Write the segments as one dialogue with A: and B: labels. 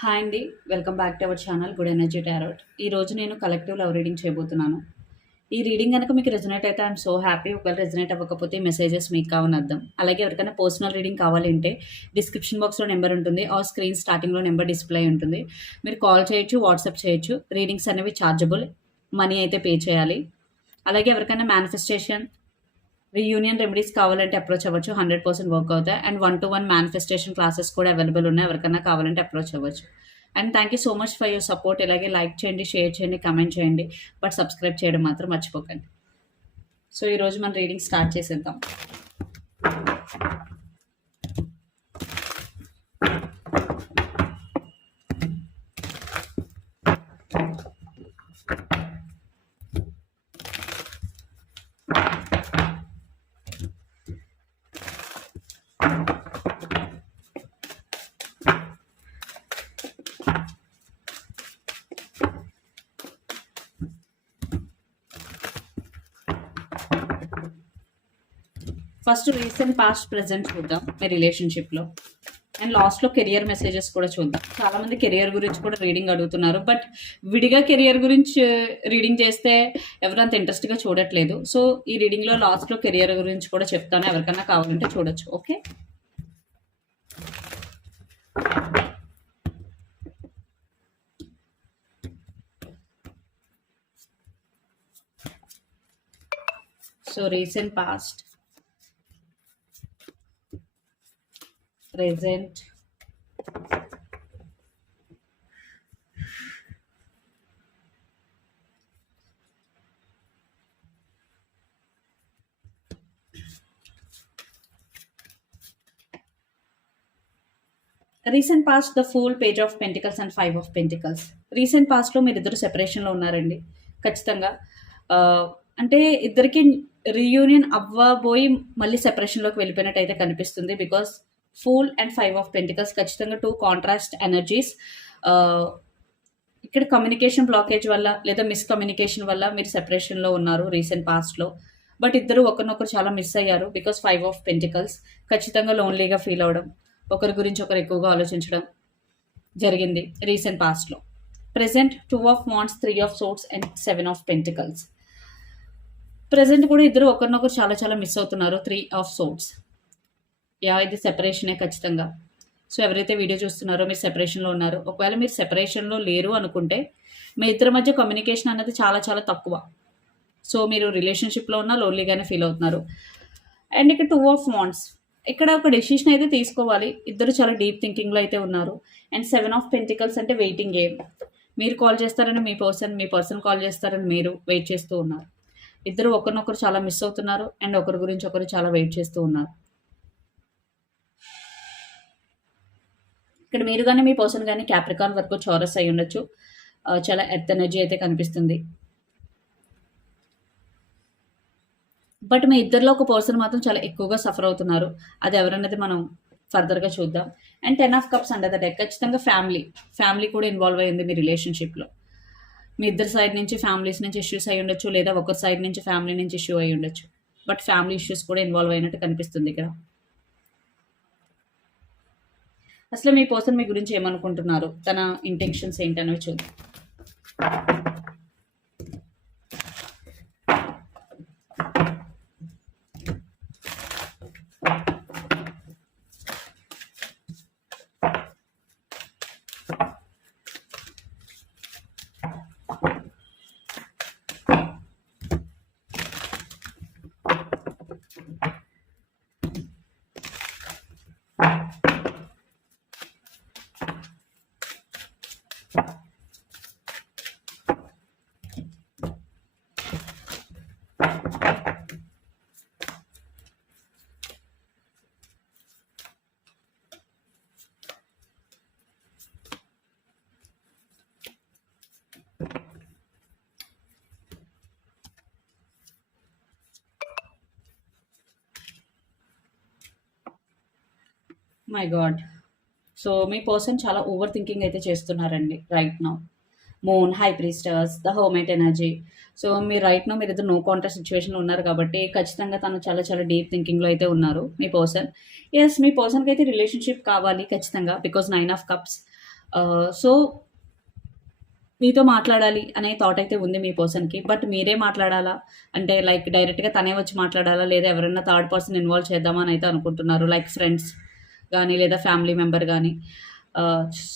A: Hi అండి. Welcome back to our channel good energy tarot. ఈ రోజు నేను కలెక్టివ్ లవ్ రీడింగ్ చేయబోతున్నాను. ఈ రీడింగ్ కనుక మీకు రెజనేట్ అయితే ఐఎమ్ సో హ్యాపీ. ఒకవేళ రెజనేట్ అవ్వకపోతే మెసేజెస్ మీకు కావని అర్థం అలాగే ఎవరికైనా పర్సనల్ రీడింగ్ కావాలి అంటే డిస్క్రిప్షన్ బాక్స్లో నెంబర్ ఉంటుంది. ఆ స్క్రీన్ స్టార్టింగ్లో నెంబర్ డిస్ప్లే ఉంటుంది. మీరు కాల్ చేయొచ్చు వాట్సాప్ చేయొచ్చు. రీడింగ్స్ అనేవి ఛార్జబుల్. మనీ అయితే పే చేయాలి. అలాగే ఎవరికైనా మేనిఫెస్టేషన్ రీయూనియన్ రెమెడీస్ కావాలంటే అప్రోచ్ అవ్వచ్చు. హండ్రెడ్ పర్సెంట్ వర్క్ అవుతాయి. And one to one manifestation classes కూడా అవైలబుల్ ఉన్నాయి. ఎవరికైనా కావాలంటే అప్రోచ్ అవ్వచ్చు. And thank you so much for your support ఇలాగే లైక్ చేయండి షేర్ చేయండి కమెంట్ చేయండి. బట్ సబ్స్క్రైబ్ చేయడం మాత్రం మర్చిపోకండి. సో ఈరోజు మనం రీడింగ్ స్టార్ట్ చేసేద్దాం. ఫస్ట్ రీసెంట్ పాస్ట్ ప్రెసెంట్ చూద్దాం మీ రిలేషన్షిప్లో అండ్ లాస్ట్లో కెరియర్ మెసేజెస్ కూడా చూద్దాం. చాలామంది కెరియర్ గురించి కూడా రీడింగ్ అడుగుతున్నారు. బట్ విడిగా కెరియర్ గురించి uh, రీడింగ్ చేస్తే ఎవరంత ఇంట్రెస్ట్గా చూడట్లేదు. సో ఈ రీడింగ్లో లాస్ట్లో కెరియర్ గురించి కూడా చెప్తాను. ఎవరికైనా కావాలంటే చూడొచ్చు. Okay so recent past present recent past the fool page of pentacles and five of pentacles recent పాస్ట్లో మీరు ఇద్దరు సెపరేషన్లో ఉన్నారండి. ఖచ్చితంగా. అంటే ఇద్దరికి రీయూనియన్ అవ్వబోయి మళ్ళీ సెపరేషన్లోకి వెళ్ళిపోయినట్టు అయితే కనిపిస్తుంది because fool and five of pentacles ఖచ్చితంగా టూ కాంట్రాస్ట్ ఎనర్జీస్. ఇక్కడ కమ్యూనికేషన్ బ్లాకేజ్ వల్ల లేదా మిస్కమ్యూనికేషన్ వల్ల మీరు సెపరేషన్లో ఉన్నారు రీసెంట్ పాస్ట్లో బట్ ఇద్దరు ఒకరినొకరు చాలా మిస్ అయ్యారు బికాస్ ఫైవ్ ఆఫ్ పెంటికల్స్ ఖచ్చితంగా లోన్లీగా ఫీల్ అవ్వడం ఒకరి గురించి ఒకరు ఎక్కువగా ఆలోచించడం జరిగింది రీసెంట్ పాస్ట్లో present two of wands three of swords and seven of pentacles present కూడా ఇద్దరు ఒకరినొకరు చాలా చాలా మిస్ అవుతున్నారు త్రీ ఆఫ్ సోట్స్ యా ఇది సెపరేషనే ఖచ్చితంగా. సో ఎవరైతే వీడియో చూస్తున్నారో మీరు సెపరేషన్లో ఉన్నారు. ఒకవేళ మీరు సెపరేషన్లో లేరు అనుకుంటే మీ ఇద్దరి మధ్య కమ్యూనికేషన్ అనేది చాలా చాలా తక్కువ. సో మీరు రిలేషన్షిప్లో ఉన్న లోన్లీగానే ఫీల్ అవుతున్నారు. అండ్ ఇక్కడ టూ ఆఫ్ వాంట్స్ ఇక్కడ ఒక డెసిషన్ అయితే తీసుకోవాలి. ఇద్దరు చాలా డీప్ థింకింగ్లో అయితే ఉన్నారు. అండ్ సెవెన్ ఆఫ్ పెంటికల్స్ అంటే వెయిటింగ్ గేమ్ మీరు కాల్ చేస్తారని మీ పర్సన్ మీ పర్సన్ కాల్ చేస్తారని మీరు వెయిట్ చేస్తూ ఉన్నారు. ఇద్దరు ఒకరినొకరు చాలా మిస్ అవుతున్నారు. అండ్ ఒకరి గురించి ఒకరు చాలా వెయిట్ చేస్తూ ఉన్నారు. ఇక్కడ మీరు కానీ మీ పర్సన్ కానీ క్యాప్రికాన్ వరకు చోరస్ అయి ఉండొచ్చు. చాలా ఎర్త్ ఎనర్జీ అయితే కనిపిస్తుంది. బట్ మీ ఇద్దరిలో ఒక పర్సన్ మాత్రం చాలా ఎక్కువగా సఫర్ అవుతున్నారు. అది ఎవరన్నది మనం ఫర్దర్గా చూద్దాం. And ten of cups under that ఖచ్చితంగా ఫ్యామిలీ. ఫ్యామిలీ కూడా ఇన్వాల్వ్ అయ్యింది మీ రిలేషన్షిప్లో. మీ ఇద్దరు సైడ్ నుంచి ఫ్యామిలీస్ నుంచి ఇష్యూస్ అయి ఉండొచ్చు లేదా ఒకరి సైడ్ నుంచి ఫ్యామిలీ నుంచి ఇష్యూ అయి ఉండొచ్చు. బట్ ఫ్యామిలీ ఇష్యూస్ కూడా ఇన్వాల్వ్ అయినట్టు కనిపిస్తుంది ఇక్కడ. అసలు మీ పర్సన్ మీ గురించి ఏమనుకుంటున్నారు? తన ఇంటెన్షన్స్ ఏంటనేవి చూద్దాం. My god. సో మీ పర్సన్ చాలా ఓవర్ థింకింగ్ అయితే చేస్తున్నారండి right now. Moon high priestess the hermit energy. So మీరు రైట్ నో మీరు ఏదో నో కాంట్రాక్ట్ సిచ్యువేషన్లో ఉన్నారు కాబట్టి ఖచ్చితంగా తను చాలా చాలా డీప్ థింకింగ్లో అయితే ఉన్నారు మీ పర్సన్. ఎస్ మీ పర్సన్కి అయితే రిలేషన్షిప్ కావాలి ఖచ్చితంగా because nine of cups. So మీతో మాట్లాడాలి అనే థాట్ అయితే ఉంది మీ పర్సన్కి. బట్ మీరే మాట్లాడాలా? అంటే లైక్ డైరెక్ట్గా తనే వచ్చి మాట్లాడాలా? లేదా ఎవరైనా థర్డ్ పర్సన్ ఇన్వాల్వ్ చేద్దామని అయితే అనుకుంటున్నారు? Like friends. కానీ లేదా ఫ్యామిలీ మెంబర్ కానీ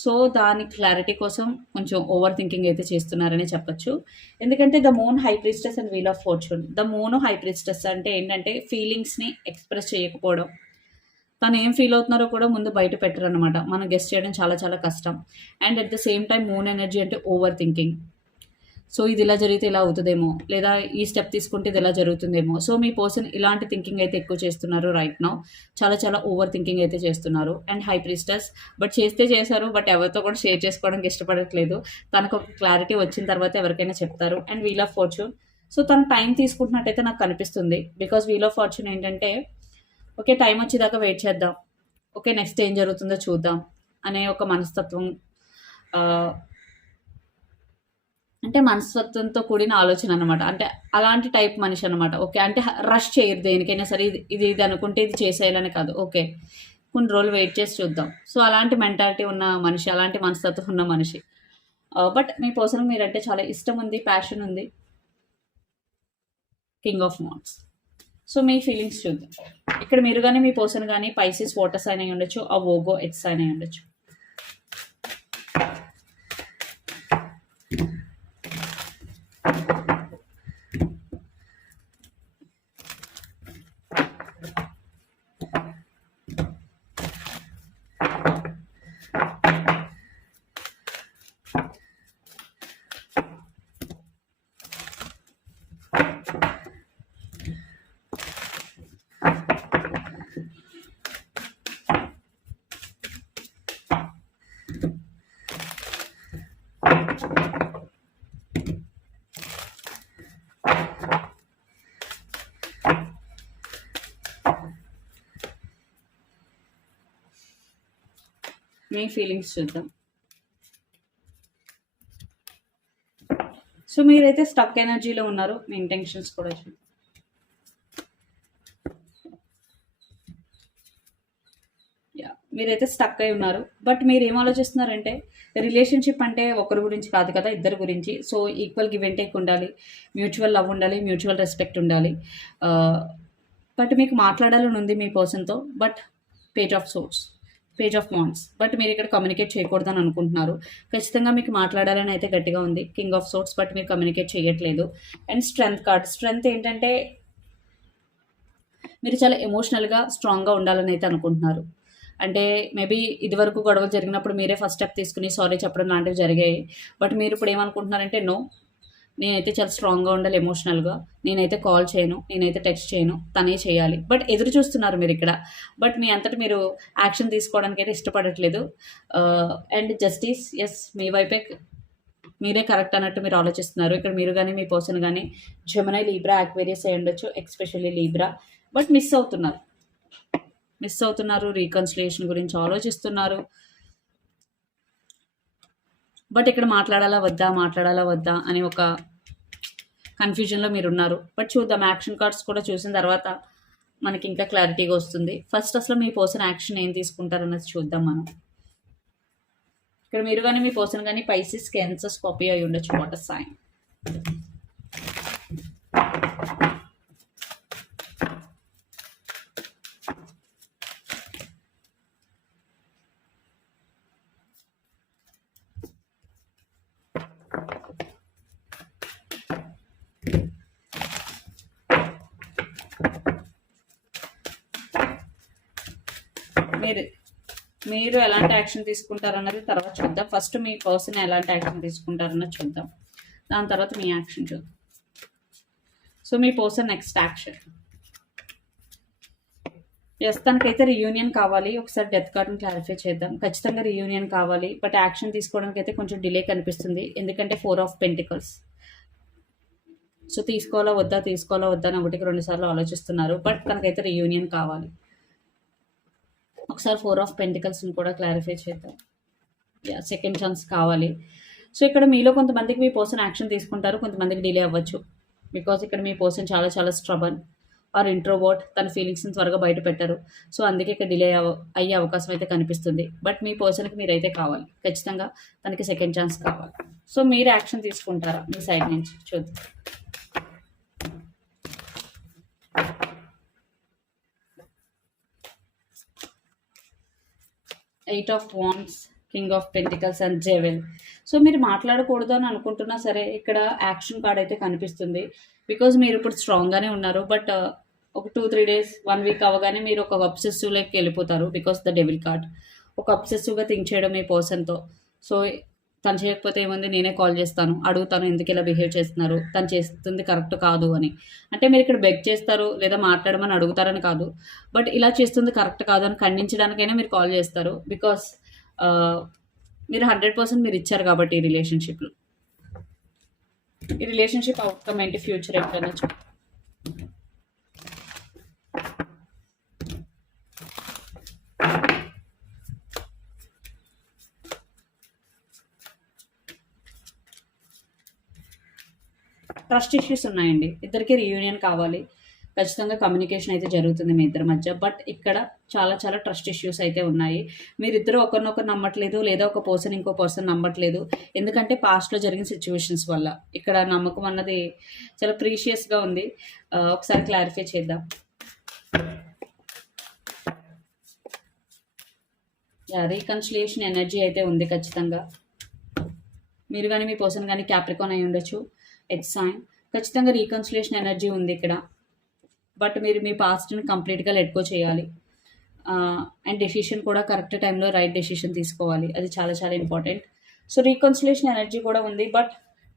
A: సో దాని క్లారిటీ కోసం కొంచెం ఓవర్ థింకింగ్ అయితే చేస్తున్నారని చెప్పొచ్చు. ఎందుకంటే the moon high priestess and wheel of fortune. The moon high priestess అంటే ఏంటంటే ఫీలింగ్స్ని ఎక్స్ప్రెస్ చేయకపోవడం. తను ఏం ఫీల్ అవుతున్నారో కూడా ముందు బయట పెట్టరు అనమాట మనం గెస్ట్ చేయడం చాలా చాలా కష్టం. And at the same time moon energy అంటే ఓవర్ థింకింగ్ సో ఇది ఇలా జరిగితే ఇలా అవుతుందేమో? లేదా ఈ స్టెప్ తీసుకుంటే ఇది ఇలా జరుగుతుందేమో? సో మీ పర్సన్ ఇలాంటి థింకింగ్ అయితే ఎక్కువ చేస్తున్నారు రైట్ నౌ చాలా చాలా ఓవర్ థింకింగ్ అయితే చేస్తున్నారు. అండ్ హై ప్రిస్టర్స్ బట్ చేస్తే చేశారు బట్ ఎవరితో కూడా షేర్ చేసుకోవడానికి ఇష్టపడట్లేదు. తనకు ఒక క్లారిటీ వచ్చిన తర్వాత ఎవరికైనా చెప్తారు. And wheel of fortune so తను టైం తీసుకుంటున్నట్టయితే నాకు కనిపిస్తుంది. బికాస్ వీల్ ఆఫ్ ఫార్చ్యూన్ ఏంటంటే ఓకే టైం వచ్చేదాకా వెయిట్ చేద్దాం. ఓకే నెక్స్ట్ ఏం జరుగుతుందో చూద్దాం. అనే ఒక మనస్తత్వం అంటే మనస్తత్వంతో కూడిన ఆలోచన అనమాట అంటే అలాంటి టైప్ మనిషి అనమాట ఓకే అంటే రష్ చేయరు దేనికైనా సరే. ఇది ఇది ఇది అనుకుంటే ఇది చేసేయాలని కాదు. ఓకే కొన్ని రోజులు వెయిట్ చేసి చూద్దాం. సో అలాంటి మెంటాలిటీ ఉన్న మనిషి అలాంటి మనస్తత్వం ఉన్న మనిషి. Uh, బట్ మీ పర్సన్ మీరంటే చాలా ఇష్టం ఉంది ప్యాషన్ ఉంది. కింగ్ ఆఫ్ మౌంట్స్ సో మీ ఫీలింగ్స్ చూద్దాం. ఇక్కడ మీరు కానీ మీ పర్సన్ కానీ పైసెస్ వాటర్ సైన్ అయి ఉండొచ్చు ఆ ఓగో ఎట్స్ సైన్ అయి ఉండొచ్చు. మీ ఫీలింగ్స్ చూద్దాం. సో మీరైతే స్టక్ ఎనర్జీలో ఉన్నారు మీ ఇంటెన్షన్స్ కూడా చూద్దాం. మీరైతే స్టక్ అయి ఉన్నారు. బట్ మీరు ఏం ఆలోచిస్తున్నారంటే రిలేషన్షిప్ అంటే ఒకరి గురించి కాదు కదా ఇద్దరు గురించి. So equal give and take ఉండాలి. మ్యూచువల్ లవ్ ఉండాలి మ్యూచువల్ రెస్పెక్ట్ ఉండాలి. Uh, బట్ మీకు మాట్లాడాలని ఉంది మీ పర్సన్తో but page of swords page of wands but మీరు ఇక్కడ కమ్యూనికేట్ చేయకూడదని అనుకుంటున్నారు. ఖచ్చితంగా మీకు మాట్లాడాలని అయితే గట్టిగా ఉంది. కింగ్ ఆఫ్ సోట్స్ బట్ మీరు కమ్యూనికేట్ చేయట్లేదు. అండ్ స్ట్రెంగ్త్ కార్డ్ స్ట్రెంగ్త్ ఏంటంటే మీరు చాలా ఎమోషనల్గా స్ట్రాంగ్గా ఉండాలని అయితే అనుకుంటున్నారు. అంటే మేబీ ఇదివరకు గొడవలు జరిగినప్పుడు మీరే ఫస్ట్ స్టెప్ తీసుకుని సారీ చెప్పడం లాంటివి జరిగాయి. బట్ మీరు ఇప్పుడు ఏమనుకుంటున్నారంటే నో నేనైతే చాలా స్ట్రాంగ్గా ఉండాలి ఎమోషనల్గా నేనైతే కాల్ చేయను నేనైతే టెక్స్ట్ చేయను తనే చేయాలి. బట్ ఎదురు చూస్తున్నారు మీరు ఇక్కడ. బట్ మీ అంతటి మీరు యాక్షన్ తీసుకోవడానికి అయితే ఇష్టపడట్లేదు. అండ్ జస్టిస్ ఎస్ మీ వైపే మీరే కరెక్ట్ అన్నట్టు మీరు ఆలోచిస్తున్నారు. ఇక్కడ మీరు కానీ మీ పర్సన్ కానీ జమనై లీబ్రా యాక్వేరియస్ అయి ఉండొచ్చు ఎక్స్పెషల్లీ లీబ్రా బట్ మిస్ అవుతున్నారు. మిస్ అవుతున్నారు రీకన్సిలేషన్ గురించి ఆలోచిస్తున్నారు. బట్ ఇక్కడ మాట్లాడాలా వద్దా మాట్లాడాలా వద్దా అని ఒక కన్ఫ్యూజన్లో మీరు ఉన్నారు బట్ చూద్దాం యాక్షన్ కార్డ్స్ కూడా చూసిన తర్వాత మనకి ఇంకా క్లారిటీగా వస్తుంది. ఫస్ట్ అసలు మీ పర్సన్ యాక్షన్ ఏం తీసుకుంటారన్నది చూద్దాం మనం. ఇక్కడ మీరు కానీ మీ పర్సన్ కానీ పైసిస్ క్యాన్సర్ కాపీ అయి ఉండొచ్చు. Water sign. మీరు మీరు ఎలాంటి యాక్షన్ తీసుకుంటారన్నది తర్వాత చూద్దాం. ఫస్ట్ మీ పర్సన్ ఎలాంటి యాక్షన్ తీసుకుంటారన్నది చూద్దాం. దాని తర్వాత మీ యాక్షన్ చూద్దాం. సో మీ పర్సన్ నెక్స్ట్ యాక్షన్. ఎస్ తనకైతే రియూనియన్ కావాలి. ఒకసారి డెత్ కార్డ్ని క్లారిఫై చేద్దాం. ఖచ్చితంగా రియూనియన్ కావాలి బట్ యాక్షన్ తీసుకోవడానికి అయితే కొంచెం డిలే కనిపిస్తుంది. ఎందుకంటే ఫోర్ ఆఫ్ పెంటికల్స్ సో తీసుకోవాలా వద్దా? తీసుకోవాలా వద్దా? అని ఒకటికి రెండు సార్లు ఆలోచిస్తున్నారు. బట్ తనకైతే రియూనియన్ కావాలి. ఒకసారి ఫోర్ ఆఫ్ పెంటికల్స్ని కూడా క్లారిఫై చేద్దాం. యా సెకండ్ ఛాన్స్ కావాలి. సో ఇక్కడ మీలో కొంతమందికి మీ పర్సన్ యాక్షన్ తీసుకుంటారు కొంతమందికి డిలే అవ్వచ్చు. బికాస్ ఇక్కడ మీ పర్సన్ చాలా చాలా స్ట్రబన్ ఆర్ ఇంట్రోవర్ట్ తన ఫీలింగ్స్ని త్వరగా బయట పెట్టరు. సో అందుకే ఇక్కడ డిలే అయ్యే అవకాశం అయితే కనిపిస్తుంది. బట్ మీ పర్సన్కి మీరైతే కావాలి. ఖచ్చితంగా తనకి సెకండ్ ఛాన్స్ కావాలి. సో మీరు యాక్షన్ తీసుకుంటారా మీ సైడ్ నుంచి? చూద్దాం. Eight of wands king of pentacles and jewel. So మీరు మాట్లాడకూడదు అని అనుకుంటున్నా సరే ఇక్కడ యాక్షన్ కార్డ్ అయితే కనిపిస్తుంది. బికాజ్ మీరు ఇప్పుడు స్ట్రాంగ్గానే ఉన్నారు బట్ ఒక two three days one week అవ్వగానే మీరు ఒక అబ్సెసివ్లోకి వెళ్ళిపోతారు బికాస్ ద డెవిల్ కార్డ్. ఒక అబ్సెసివ్గా థింక్ చేయడం మీ పర్సన్తో. సో తను చేయకపోతే ఏముంది? నేనే కాల్ చేస్తాను. అడుగుతాను ఎందుకు ఇలా బిహేవ్ చేస్తున్నారు? తను చేస్తుంది కరెక్ట్ కాదు అని. అంటే మీరు ఇక్కడ బెగ్ చేస్తారు లేదా మాట్లాడమని అడుగుతారని కాదు. బట్ ఇలా చేస్తుంది కరెక్ట్ కాదు అని ఖండించడానికైనా మీరు కాల్ చేస్తారు. బికాస్ మీరు హండ్రెడ్ పర్సెంట్ మీరు ఇచ్చారు కాబట్టి ఈ రిలేషన్షిప్లో ఈ రిలేషన్షిప్ అవుట్కమ్ ఏంటి? ఫ్యూచర్ ఎప్పుడైనా చూ ట్రస్ట్ ఇష్యూస్ ఉన్నాయండి. ఇద్దరికి రీయూనియన్ కావాలి. ఖచ్చితంగా కమ్యూనికేషన్ అయితే జరుగుతుంది మీ ఇద్దరి మధ్య. బట్ ఇక్కడ చాలా చాలా ట్రస్ట్ ఇష్యూస్ అయితే ఉన్నాయి. మీరిద్దరు ఒకరినొకరు నమ్మట్లేదు లేదా ఒక పర్సన్ ఇంకో పర్సన్ నమ్మట్లేదు. ఎందుకంటే పాస్ట్లో జరిగిన సిచ్యువేషన్స్ వల్ల. ఇక్కడ నమ్మకం అన్నది చాలా ప్రీషియస్గా ఉంది. ఒకసారి క్లారిఫై చేద్దాం. రీకన్సిలియేషన్ ఎనర్జీ అయితే ఉంది ఖచ్చితంగా. మీరు కానీ మీ పర్సన్ కానీ క్యాప్రికాన్ అయి ఉండొచ్చు ఎట్స్ సైన్ ఖచ్చితంగా రీకన్సిలేషన్ ఎనర్జీ ఉంది ఇక్కడ. బట్ మీరు మీ పాస్ట్ని కంప్లీట్గా లెట్కో చేయాలి. అండ్ డెసిషన్ కూడా కరెక్ట్ టైంలో రైట్ డెసిషన్ తీసుకోవాలి. అది చాలా చాలా ఇంపార్టెంట్ సో రీకన్సిలేషన్ ఎనర్జీ కూడా ఉంది బట్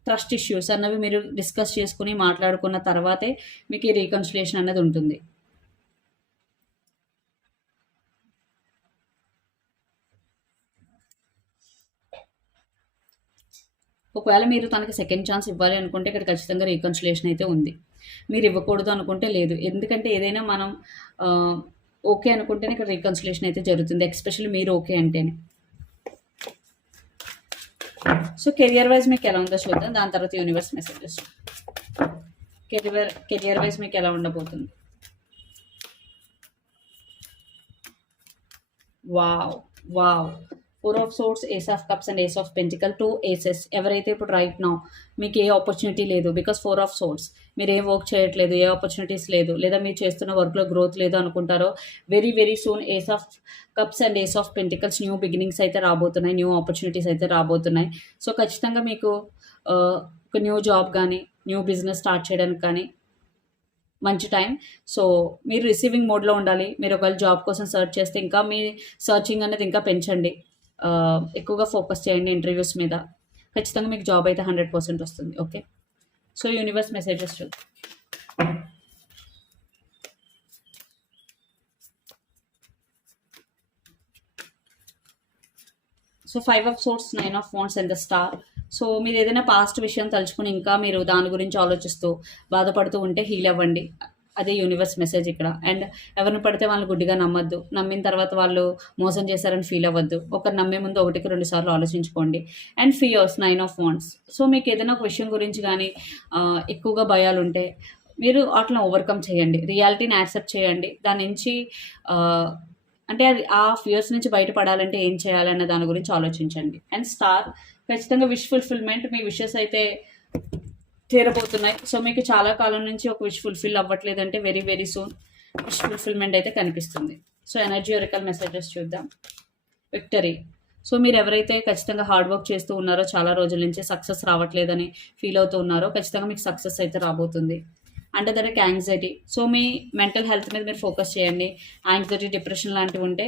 A: ట్రస్ట్ ఇష్యూస్ అన్నవి మీరు డిస్కస్ చేసుకుని మాట్లాడుకున్న తర్వాతే మీకు ఈ రీకన్సిలేషన్ అనేది ఉంటుంది. ఒకవేళ మీరు తనకి సెకండ్ ఛాన్స్ ఇవ్వాలి అనుకుంటే ఇక్కడ ఖచ్చితంగా రీకన్సిలేషన్ అయితే ఉంది. మీరు ఇవ్వకూడదు అనుకుంటే లేదు. ఎందుకంటే ఏదైనా మనం ఓకే అనుకుంటేనే ఇక్కడ రీకన్సిలేషన్ అయితే జరుగుతుంది. ఎక్స్పెషల్లీ మీరు ఓకే అంటేనే. సో కెరియర్ వైజ్ మీకు ఎలా ఉందో చూద్దాం. దాని తర్వాత universe messages career career wise మీకు ఎలా ఉండబోతుంది? Wow wow four of swords ace of cups and ace of pentacle two aces ఎవరైతే ఇప్పుడు రైట్ నా మీకు ఏ ఆపర్చునిటీ లేదు బికాస్ ఫోర్ ఆఫ్ సోర్స్ మీరు ఏ వర్క్ చేయట్లేదు ఏ ఆపర్చునిటీస్ లేదు లేదా మీరు చేస్తున్న వర్క్లో గ్రోత్ లేదు అనుకుంటారో very very soon ace of cups and ace of pentacles new beginnings అయితే రాబోతున్నాయి న్యూ ఆపర్చునిటీస్ అయితే రాబోతున్నాయి. సో ఖచ్చితంగా మీకు ఒక న్యూ జాబ్ కానీ న్యూ బిజినెస్ స్టార్ట్ చేయడానికి కానీ మంచి టైం సో మీరు రిసీవింగ్ మోడ్లో ఉండాలి. మీరు ఒకవేళ జాబ్ కోసం సర్చ్ చేస్తే ఇంకా మీ సర్చింగ్ అనేది ఇంకా పెంచండి. ఎక్కువగా ఫోకస్ చేయండి ఇంటర్వ్యూస్ మీద. ఖచ్చితంగా మీకు జాబ్ అయితే హండ్రెడ్ పర్సెంట్ వస్తుంది ఓకే సో యూనివర్స్ మెసేజెస్ చూద్దాం. So five of swords nine of phones and the star so మీరు ఏదైనా పాస్ట్ విషయం తలుచుకుని ఇంకా మీరు దాని గురించి ఆలోచిస్తూ బాధపడుతూ ఉంటే హీల్ అవ్వండి. అదే యూనివర్స్ మెసేజ్ ఇక్కడ. అండ్ ఎవరిని పడితే వాళ్ళు గుడ్డిగా నమ్మద్దు. నమ్మిన తర్వాత వాళ్ళు మోసం చేశారని ఫీల్ అవ్వద్దు. ఒకరు నమ్మే ముందు ఒకటికి రెండు సార్లు ఆలోచించుకోండి. And fears nine of wands so మీకు ఏదైనా ఒక విషయం గురించి కానీ ఎక్కువగా భయాలు ఉంటే మీరు వాటిని ఓవర్కమ్ చేయండి. రియాలిటీని యాక్సెప్ట్ చేయండి. దాని నుంచి అంటే అది ఆ ఫియర్స్ నుంచి బయటపడాలంటే ఏం చేయాలన్న దాని గురించి ఆలోచించండి. అండ్ స్టార్ ఖచ్చితంగా విష్ ఫుల్ఫిల్మెంట్ మీ విషెస్ అయితే తీరబోతున్నాయి సో మీకు చాలా కాలం నుంచి ఒక విష్ ఫుల్ఫిల్ అవ్వట్లేదు అంటే very very soon wish fulfilment అయితే కనిపిస్తుంది. సో ఎనర్జీ ఒరికల్ మెసేజెస్ చూద్దాం. విక్టరీ సో మీరు ఎవరైతే ఖచ్చితంగా హార్డ్ వర్క్ చేస్తూ ఉన్నారో చాలా రోజుల నుంచి సక్సెస్ రావట్లేదని ఫీల్ అవుతూ ఉన్నారో ఖచ్చితంగా మీకు సక్సెస్ అయితే రాబోతుంది. అంటే దట్ యాంగ్జైటీ సో మీ మెంటల్ హెల్త్ మీద మీరు ఫోకస్ చేయండి. యాంగ్జైటీ డిప్రెషన్ లాంటివి ఉంటే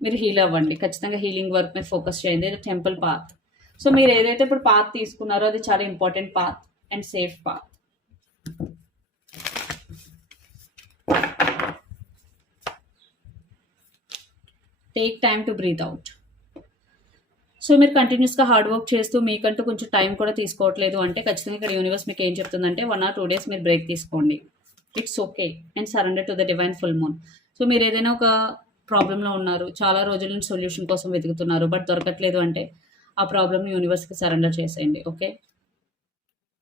A: మీరు హీల్ అవ్వండి. ఖచ్చితంగా హీలింగ్ వర్క్ మీద ఫోకస్ చేయండి. టెంపుల్ పాత్ సో మీరు ఏదైతే ఇప్పుడు పాత్ తీసుకున్నారో అది చాలా important path and safe path. Take time to breathe out so మీరు కంటిన్యూస్గా హార్డ్ వర్క్ చేస్తూ మీకంటూ కొంచెం టైం కూడా తీసుకోవట్లేదు అంటే ఖచ్చితంగా ఇక్కడ యూనివర్స్ మీకు ఏం చెప్తుందంటే వన్ ఆర్ టూ డేస్ మీరు బ్రేక్ తీసుకోండి. It's okay and surrender to the divine full moon so మీరు ఏదైనా ఒక ప్రాబ్లంలో ఉన్నారు చాలా రోజుల నుంచి సొల్యూషన్ కోసం వెతుకుతున్నారు బట్ దొరకట్లేదు అంటే ఆ ప్రాబ్లమ్ని యూనివర్స్కి సరెండర్ చేసేయండి okay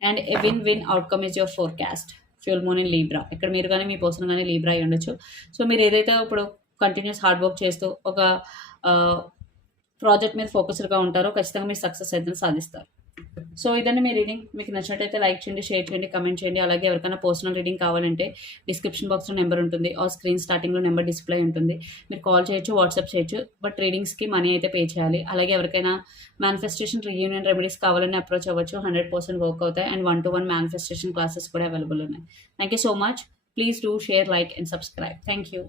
A: and a win win outcome is your forecast full moon in Libra ఇక్కడ మీరు కానీ మీ పర్సన్ కానీ లీబ్రా అయి ఉండొచ్చు. సో మీరు ఏదైతే ఇప్పుడు కంటిన్యూస్ హార్డ్ వర్క్ చేస్తూ ఒక uh, ప్రాజెక్ట్ మీద ఫోకస్డ్గా ఉంటారో ఖచ్చితంగా మీరు సక్సెస్ అయితే సాధిస్తారు. సో ఇదండి మీ రీడింగ్. మీకు నచ్చినట్టయితే లైక్ చేయండి షేర్ చేయండి కమెంట్ చేయండి. అలాగే ఎవరికైనా పర్సనల్ రీడింగ్ కావాలంటే డిస్క్రిప్షన్ బాక్స్లో నెంబర్ ఉంటుంది. ఆ స్క్రీన్ స్టార్టింగ్లో నెంబర్ డిస్ప్లే ఉంటుంది. మీరు కాల్ చేయొచ్చు వాట్సాప్ చేయొచ్చు బట్ రీడింగ్స్కి మనీ అయితే పే చేయాలి. అలాగే ఎవరికైనా మేనిఫెస్టేషన్ రీయూనియన్ రెమెడీస్ కావాలని అప్రోచ్ అవ్వచ్చు. హండ్రెడ్ పర్సెంట్ వర్క్ అవుతాయి. And one to one manifestation classes కూడా అవైలబుల్ ఉన్నాయి. Thank you so much please do share like and subscribe thank you